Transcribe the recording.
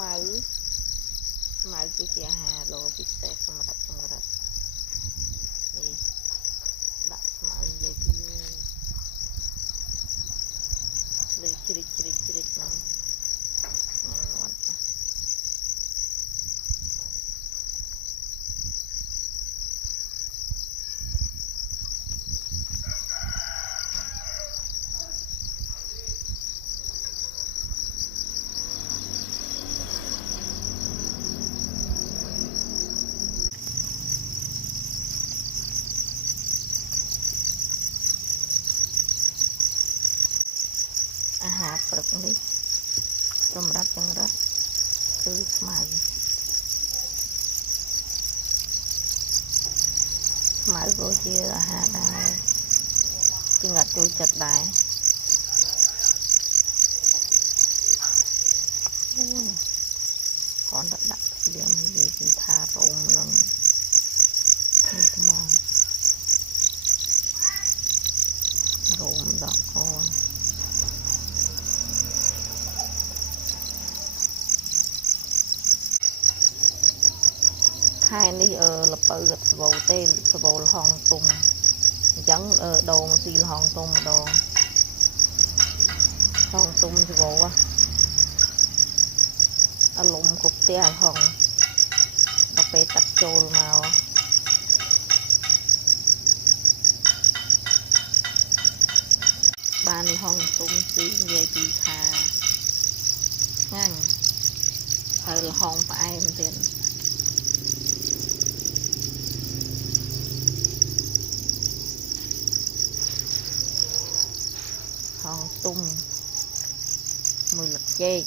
mauគឺជាអាហារដ៏ពិសេសសម្រាប់សម្រាប់នេះដាក់ស្មៅនិយាយពីលើជ្រិចហ្នឹងងាត់អាហារព្រឹកនេះសម្រាប់ចង្រិតគឺស្មៅក៏ជាអាហារដែរចង្រិតចូលចិត្តដែរគាត់ដាក់ភ្លាមនិយាយពីថារោមនឹងនេះថ្មរោមដល់កខែនេះលពៅអត់ស្វោទេស្វោលហងទុំអញ្ចឹងដូរមកស៊ីលហងទុំម្ដងហងទុំស្វោអាលំគ្រប់ផ្ទះហងដល់ពេលទឹកចូលមកបានហងទុំស៊ីនិយាយពីថាឆ្ងាញ់ហើយលហងផ្អែមទៀតហងទុំមួយលឹកចេក